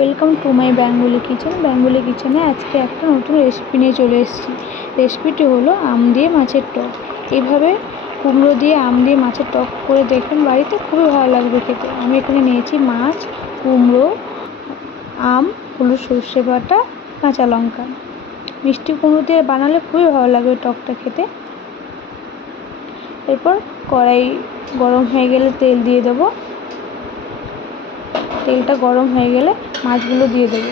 Welcome to my Bengali kitchen. Bengali কিচেনে আজকে একটা নতুন রেসিপি নিয়ে চলে এসেছি। রেসিপিটি হলো আম দিয়ে মাছের টক। এইভাবে কুমড়ো দিয়ে আম দিয়ে মাছের টক করে দেখবেন বাড়িতে, খুবই ভালো লাগবে খেতে। আমি এখানে নিয়েছি মাছ, কুমড়ো, আম, হলুদ, সর্ষে বাটা, কাঁচা লঙ্কা। মিষ্টি কুমড়ো দিয়ে বানালে খুবই ভালো লাগবে টকটা খেতে। এরপর কড়াই গরম হয়ে গেলে তেল দিয়ে দেবো। তেলটা গরম হয়ে গেলে মাছগুলো দিয়ে দেবো।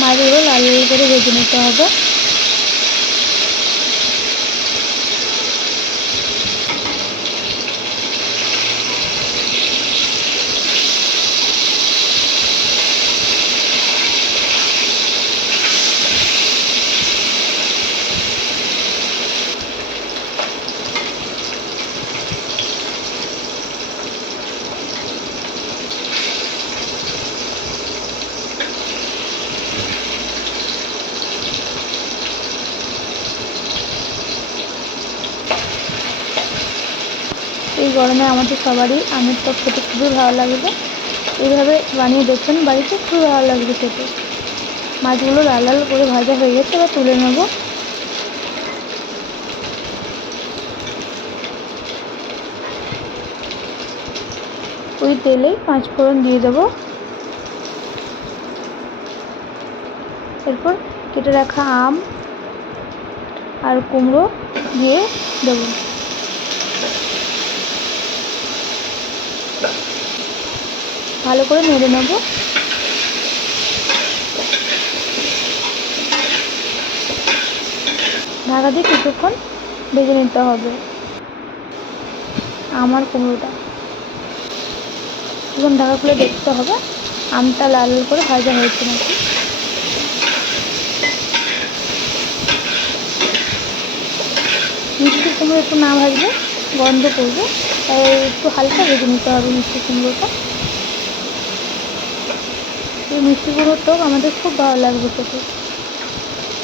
মাছগুলো লাল লাল করে ভেজে নিতে হবে। এই গরমে আমাদের সবারই আমের টক খেতে খুবই ভালো লাগবে। এইভাবে বানিয়ে দেখবেন বাড়িতে, খুবই ভালো লাগবে খেতে। মাছগুলো লাল লাল করে ভাজা হয়ে গেছে, এবার তুলে নেব। ওই তেলেই পাঁচ ফোড়ন দিয়ে দেবো। এরপর কেটে রাখা আম আর কুমড়ো দিয়ে দেবো। ভালো করে নেড়ে নেব। ঢাকা দিয়ে কিছুক্ষণ ভেজে নিতে হবে আমার কুমড়োটা। এখন ঢাকা খুলে দেখতে হবে আমটা লাল লাল করে ভাজা হয়েছে নাকি। মিষ্টি কুমড়ো একটু না ভাজলে গন্ধ করবে, তাই একটু হালকা ভেজে নিতে হবে মিষ্টি কুমড়োটা। এই মিষ্টি কুমড়োর টক আমাদের খুব ভালো লাগবে খেতে।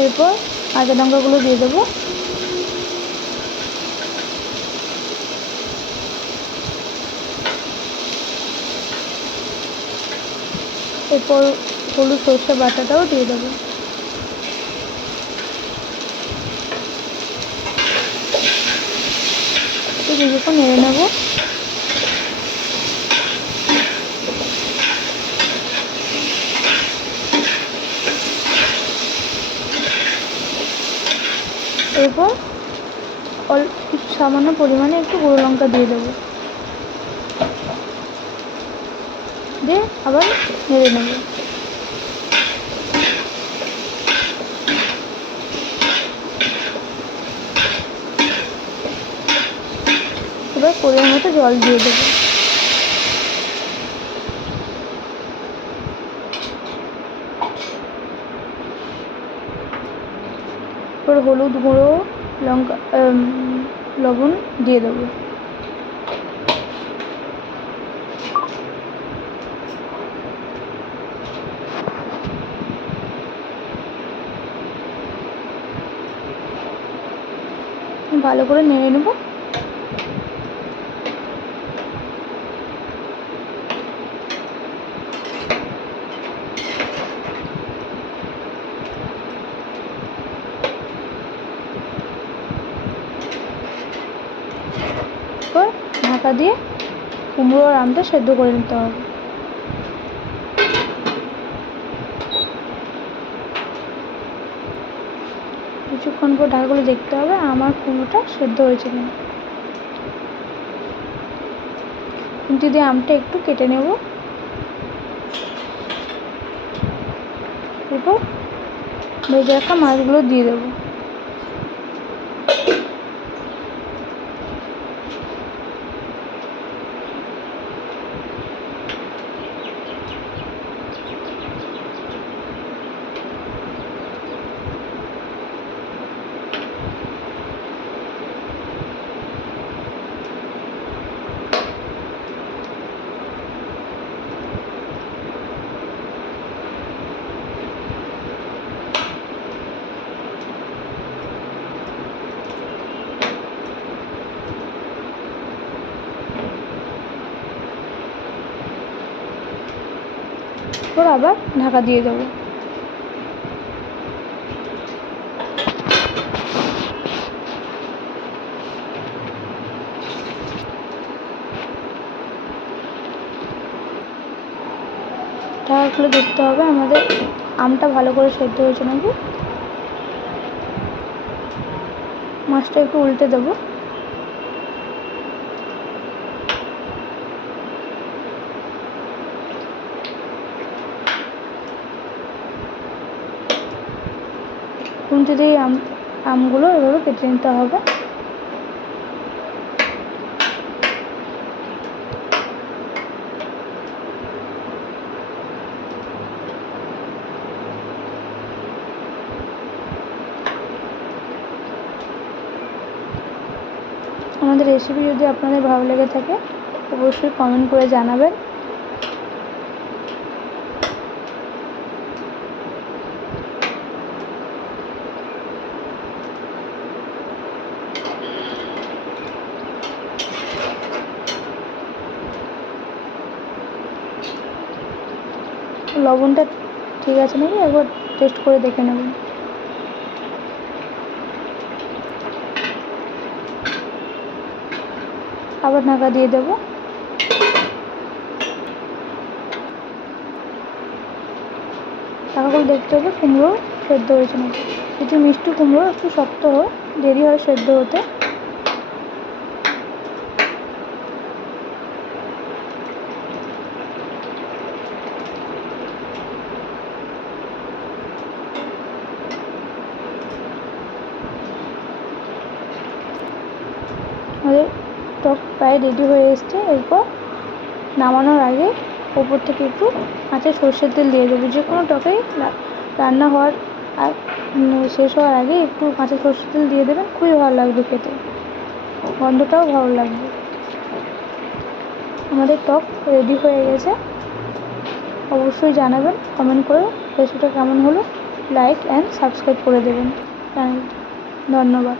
এরপর কাঁচা লঙ্কাগুলো দিয়ে দেবো। এরপর হলুদ সর্ষে বাটাটাও দিয়ে দেবো। একটু কিছুক্ষণ নেড়ে নেব। এরপর সামান্য পরিমাণে একটু গুঁড়ো লঙ্কা দিয়ে দেবো, দিয়ে আবার নেড়ে নেব। এবার পরিমাণ মতো জল দিয়ে দেবো। এরপর হলুদ গুঁড়ো, লঙ্কা, লবণ দিয়ে দেবো। ভালো করে নেড়ে নেব। এরপর ঢাকা দিয়ে কুমড়ো আর আমটা সেদ্ধ করে নিতে হবে। কিছুক্ষণ পর ঢাকা খুলে দেখতে হবে আমার কুমড়োটা সেদ্ধ হয়েছে কিনা। খুন্তি দিয়ে আমটা একটু কেটে নেব। এরপর ভেজে রাখা মাছগুলো দিয়ে দেবো। এরপর আবার ঢাকা দিয়ে দেবো। ঢাকা খুলে দেখতে হবে আমাদের আমটা ভালো করে সেদ্ধ হয়েছে নাকি। মাছটা একটু উল্টে দেবো। খুন্তি দিয়ে আমগুলো এভাবে কেটে নিতে হবে। আমাদের রেসিপি যদি আপনাদের ভালো লেগে থাকে অবশ্যই কমেন্ট করে জানাবেন। লবণটা ঠিক আছে নাকি একবার টেস্ট করে দেখে নেবেন। আবার ঢাকা দিয়ে দেবো। ঢাকা করে দেখতে হবে কুমড়ো সেদ্ধ হয়েছে নাকি। যদি মিষ্টি কুমড়ো একটু শক্ত হয়, দেরি হয় সেদ্ধ হতে। আমাদের টক প্রায় রেডি হয়ে এসছে। এরপর নামানোর আগে ওপর থেকে একটু কাঁচা সর্ষের তেল দিয়ে দেবো। যে কোনো টকেই রান্না হওয়ার শেষ হওয়ার আগে একটু কাঁচা সর্ষের তেল দিয়ে দেবেন, খুবই ভালো লাগবে খেতে, গন্ধটাও ভালো লাগবে। আমাদের টক রেডি হয়ে গেছে। অবশ্যই জানাবেন কমেন্ট করে রেসিপিটা কেমন হলো। লাইক অ্যান্ড সাবস্ক্রাইব করে দেবেন চ্যানেলটি। ধন্যবাদ।